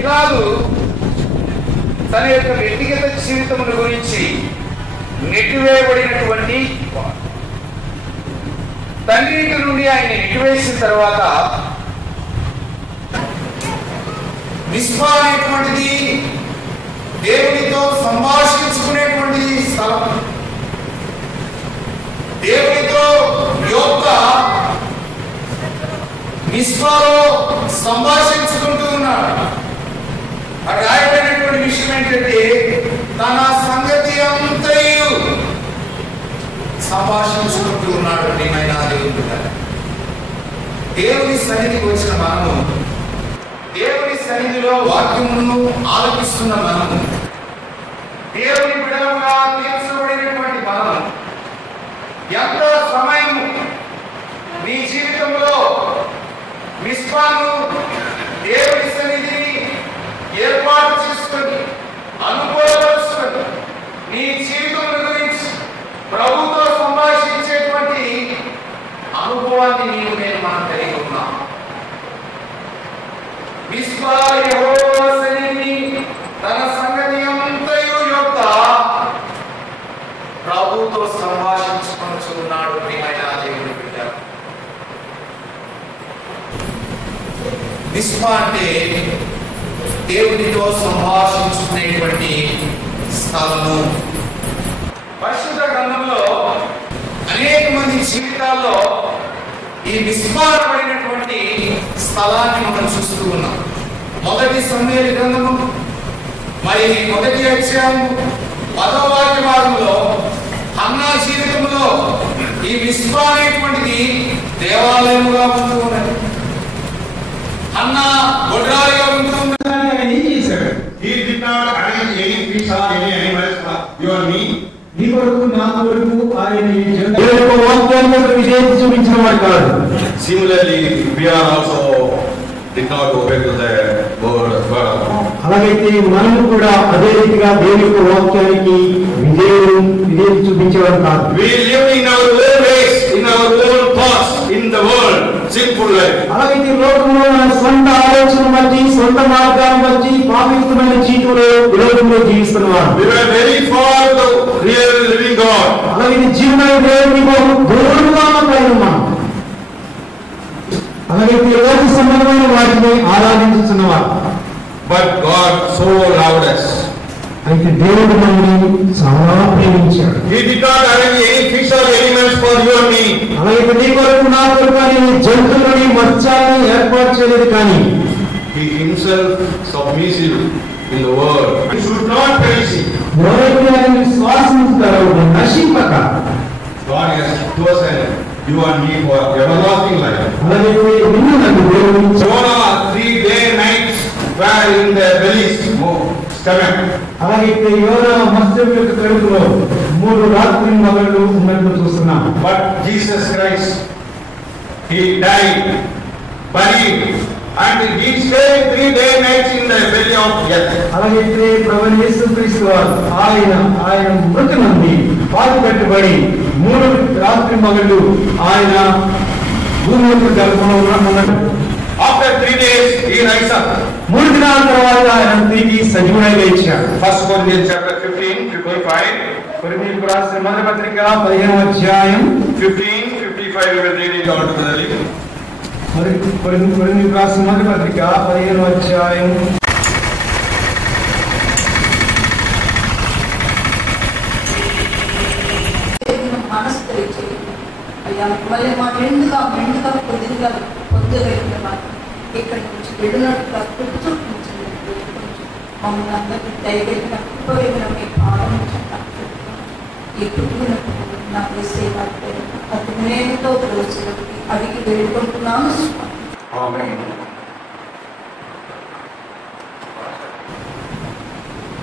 ఇలాగూ తన యొక్క వ్యక్తిగత జీవితముల గురించి నెట్టివేయబడినటువంటి తండ్రి ఇంటి నుండి ఆయన నెట్టివేసిన తర్వాత మిస్పా అనేటువంటిది దేవునితో సంభాషించుకునేటువంటి స్థలం. దేవునితో యోబు మిస్పాలో సంభాషించుకుంటూ ఉన్నాడు. అక్కడ రాయబడినటువంటి విషయం ఏంటంటే తన సంగతి అంతయు సంభాషించుకుంటూ ఉన్నాడు. ప్రియమైన దేవుడు, దేవుని సన్నిధికి వచ్చిన మనము, దేవుని సన్నిధిలో వాక్యమును ఆలపిస్తున్న మనము, దేవుని బిడ్డలుగా తీర్చబడినటువంటి మనము ఎంత సమయం నీ జీవితంలో మిస్పాను దేవుని సన్నిధిని ఏర్పాటు చేసుకొని అనుభవపరుచుకొని నీ జీవితం గురించి ప్రభుతో సంభాషించేటువంటి అనుభవాన్ని నేను మనం కలిగి ఉన్నాం. మిస్పా యెహోవా సన్నిధిని తన సంగతి అంతయు యొక్క ప్రభుతో సంభాషించుకొనుచున్నాడు. ప్రియమైన దేవుని బిడ్డ, మిస్పా అంటే దేవునితో సంభాషించుకునేటువంటి స్థలము. పరిశుద్ధ గ్రంథంలో అనేక మంది జీవితాల్లో ఈ విస్మరణపడినటువంటి స్థలాన్ని మనం చూస్తూ ఉన్నాం. మొదటి సమూయేలు గ్రంథము మరి మొదటి అధ్యాయము 10వ వాక్య భాగంలో హన్నా జీవితంలో ఈ మిస్పా అనేటువంటిది దేవాలయముగా ఉంటూ ఉన్నది. హన్నా గొడ్రాలిగా ఉంటూ ఉన్నది. He did not arrange any fish or any animals for you and me. నీ కొరకు నా కొరకు ఆయన దేవుని వాక్యాన్ని విధేయత చూపించిన వాడు కాదు. Similarly, we are also did not obey to the word of God. అలాగైతే మనము కూడా అదే రీతిగా దేవుని యొక్క వాక్యానికి విధేయత చూపించేవారు కాదు. We live in our own ways, in our own thoughts, in the world, sinful life. అలాగైతే లోకంలో మన సొంత ఆలోచన బట్టి, సొంత మార్గాన్ని బట్టి పాపిష్టమైన జీవితంలో విరోధంలో జీవిస్తున్నవారు. We were very far from the real living God. అలాగైతే జీవన దేవునికి దూరంగా ఉన్నాం. అలాగైతే లోక సంబంధమైన వాటిని ఆరాధించుతున్నవారు. But God so loved us. అయితే దేవుడు మనల్ని చాలా ప్రేమించాడు. He did not arrange any fish or animals for you and me. అలాగైతే నీ కొరకు నా కొరకు అని జంతువులని మత్స్యాన్ని ఏర్పాటు చేయలేదు, కానీ He himself submissive in the world. He should not perish. ఎవరైతే ఆయన విశ్వాసించుతారో నశింపక God has chosen you and me for everlasting life. అలాగైతే నిన్ను నన్ను దేవుడు Jonah 3 days and nights were in the belly's stomach. అలాగైతే యోనా మత్స్యం యొక్క కడుపులో 3 రాత్రి మగళ్ళు ఉన్నట్టు చూస్తున్నాం. But Jesus Christ, He died, buried, and He stayed 3 days and nights in the belly of earth. అలాగైతే ప్రభువైన యేసుక్రీస్తు వారు ఆయన మృతి నుండి పాతి కట్టబడి 3 రాత్రి మగళ్ళు ఆయన భూమి యొక్క గర్భంలో ఉన్నట్టు. After 3 days, He rise up. 3 దినాల తర్వాత ఆయన తిరిగి సజీవుడై లేచాడు. 1 Corinthians chapter 15:55. కొరింథీయులకు రాసిన మొదటి పత్రిక 15వ అధ్యాయం 15:55 we will read it out together. కొరింథీయులకు రాసిన మొదటి పత్రిక 15వ అధ్యాయం మనసు తెరిచి అయ్యా మళ్ళీ మా మెండుగా పొందగలిగిన ఇక్కడి నుంచి వెళ్ళినట్టుగా చూపించండి. మమ్మల్ని అందరికీ దయగలిగిన కృపగలిగిన మీ ప్రారంభించండి. ఈ కృపను నా సేవ అతి నేనుతో రోజులకి అడిగి వేడుకుంటున్నాను.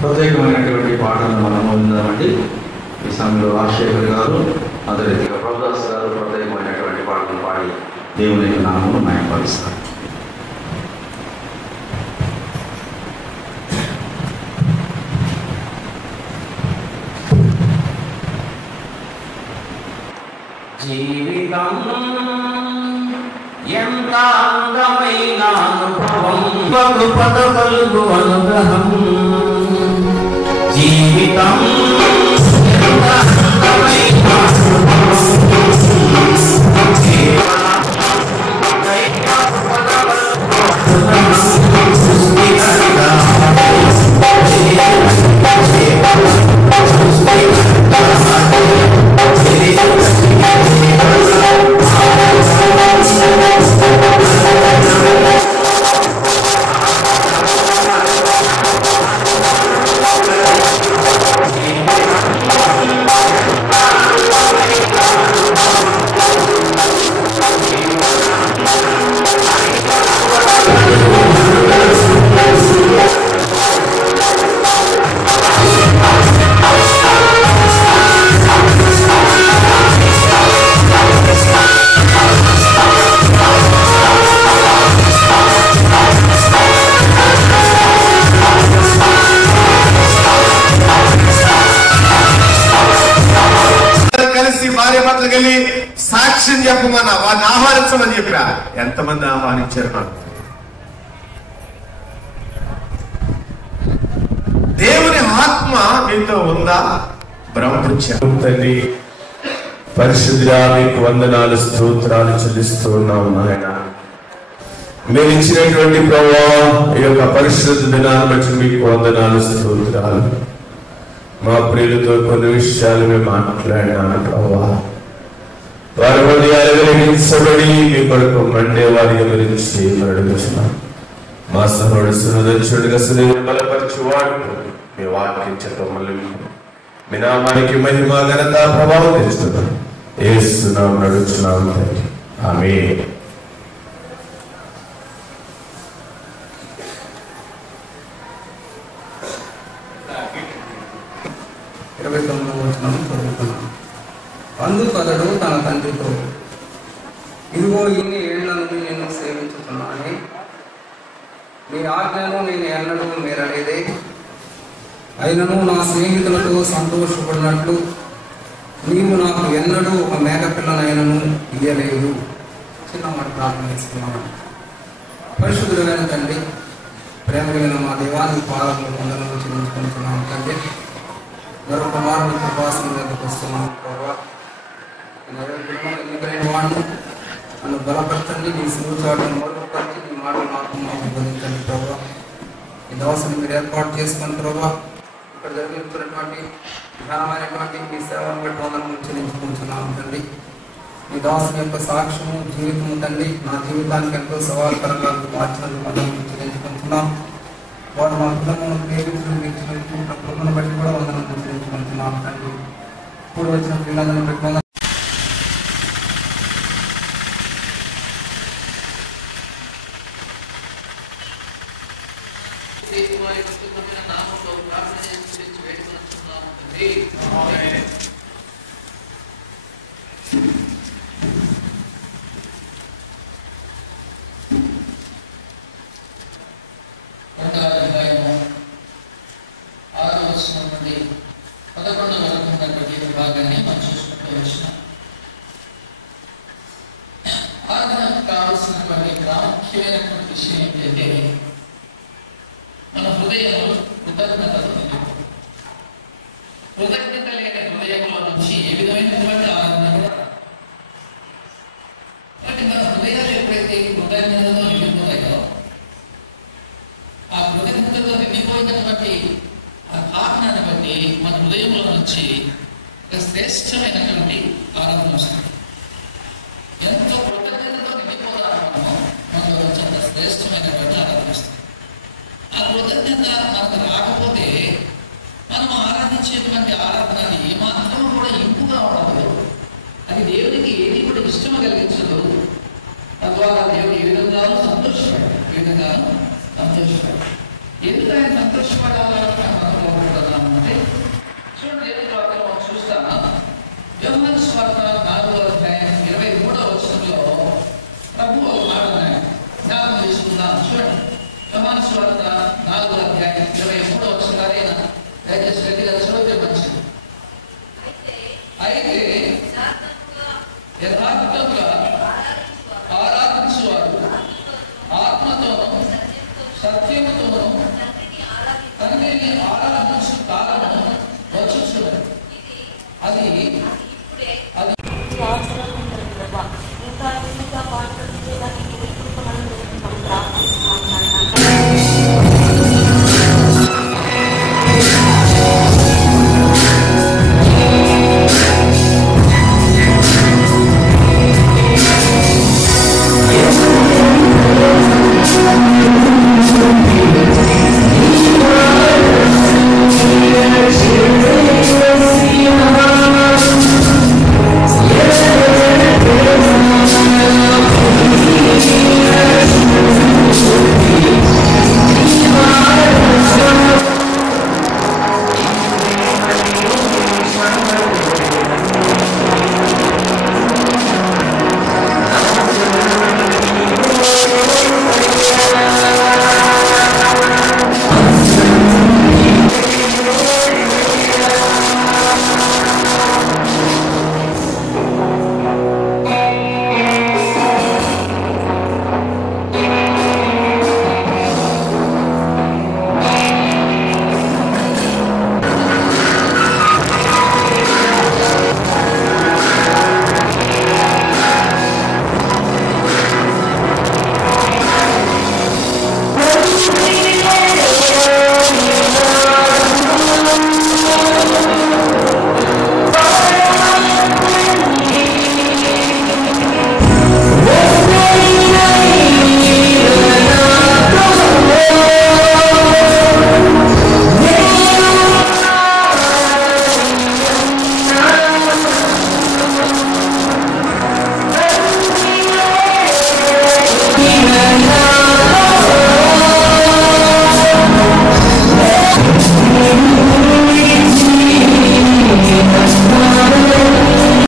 ప్రత్యేకమైనటువంటి పాటలు మనము విందామండి. ఈ సమయంలో రాజశేఖర్ గారు, అదే రీతిగా ప్రభుదాస్ గారు ప్రత్యేకమైనటువంటి పాటలు పాడి దేవుని నామమును మహిమపరుస్తారు. జీవితం ఎంత అందమైన అనుభవం కృపతో కలుగు అనుగ్రహం జీవితం సాక్ష్యం చెప్పమన్నా, వారిని ఆహ్వానించమని చెప్పిరా. ఎంతమంది ఆహ్వానించారు? నాకు దేవుని ఆత్మ మీతో ఉందా? బ్రహ్మపుత్రి పరిశుద్ధుడా, మీకు వందనాలు స్తోత్రాలు చెల్లిస్తూ ఉన్నాము నాయన. మీరు ఇచ్చినటువంటి ప్రభువా ఈ యొక్క పరిశుద్ధ దినాన్ని బట్టి మీకు వందనాలు స్తోత్రాలు. మా ప్రియులతో కొన్ని విషయాలు మేము మాట్లాడినాను ప్రభువా. వారి హృదయాలు వెలిగించబడి మీ కొరకు మండే వారి గురించి అడుగుతున్నాం. మా సహోడు సునదర్శుడిగా సుదేవుని బలపరచువాడు మీ వాక్యం చెప్పమల్లి మీ నామానికి మహిమ ఘనత ప్రభావం తెలుస్తున్నాం. యేసునామమున అడుగుచున్నాం తండ్రి, ఆమేన్. అందుకు అతడు తన తండ్రితో, ఇదిగో ఇన్ని ఏళ్ల నుండి నేను సేవించుతున్నాను, నీ ఆజ్ఞను నేను ఎన్నడూ మీరలేదే. అయినను నా స్నేహితులతో సంతోషపడినట్లు నీవు నాకు ఎన్నడూ ఒక మేకపిల్లనైనను ఇయ్యలేదు. చిన్న మాట ప్రార్థన చేసుకున్నాను. పరిశుద్ధుడైన తండ్రి, ప్రేమ కలిగిన మా దేవానికి పాదములు కొందరు చెల్లించుకుంటున్నాము తండ్రి. మరొక మార్పు కృపాసన మీదకి వస్తున్నాము ప్రభావ. ఎన్నికైన వాడిని నన్ను బలపరచండి, నీ సూచాటను మరుగుపరిచి నీ మాటలు మాకు బోధించండి ప్రభావ. ఈ దవసను మీరు ఏర్పాటు చేసుకుని ప్రభావ, ఇక్కడ జరుగుతున్నటువంటి ఘనమైనటువంటి మీ సేవను బట్టి వందనములు చెల్లించుకుంటున్నాము తండ్రి. మీ దాసుని యొక్క సాక్ష్యము జీవితము తండ్రి నా జీవితానికి ఎంతో సవాల్కరంగా మార్చినందుకు వందనములు చెల్లించుకుంటున్నాం. వాడు మా కుటుంబం ప్రేమించిన కృపను బట్టి కూడా వందనములు చెల్లించుకుంటున్నాం తండ్రి. ఇప్పుడు వచ్చిన పిల్లలను పెట్టి శ్రేష్టమైనటువంటి ఆరాధన వస్తుంది. ఎంతో కృతజ్ఞతతో నిండిపోదాము మనలో చాలా శ్రేష్టమైనటువంటి ఆరాధన వస్తుంది. ఆ కృతజ్ఞత మనకు రాకపోతే మనం ఆరాధించేటువంటి ఆరాధన ఏమాత్రం కూడా ఇంపుగా ఉండదు. అది దేవునికి ఏది కూడా ఇష్టం కలిగించదు. తద్వారా దేవుడు ఏ విధంగానూ సంతోషపడ్డాడు. ఎందుకు ఆయన సంతోషపడాలంటే చూడండి, చూస్తాను. యోహాను సువార్త 4వ అధ్యాయం 23వ వచనంలో ప్రభువు ఒక మాట జ్ఞాపకం చేసుకుందాం. చూడండి, యోహాను సువార్త 4వ అధ్యాయం 23వ వచనం దయచేసి గట్టిగా చదివితే మంచిది. అయితే యథార్థంగా ఆరాధించువారు ఆత్మతోనూ భక్తితోనూ తండ్రిని ఆరాధించు కాలము వచ్చుచున్నది. అది Thank you.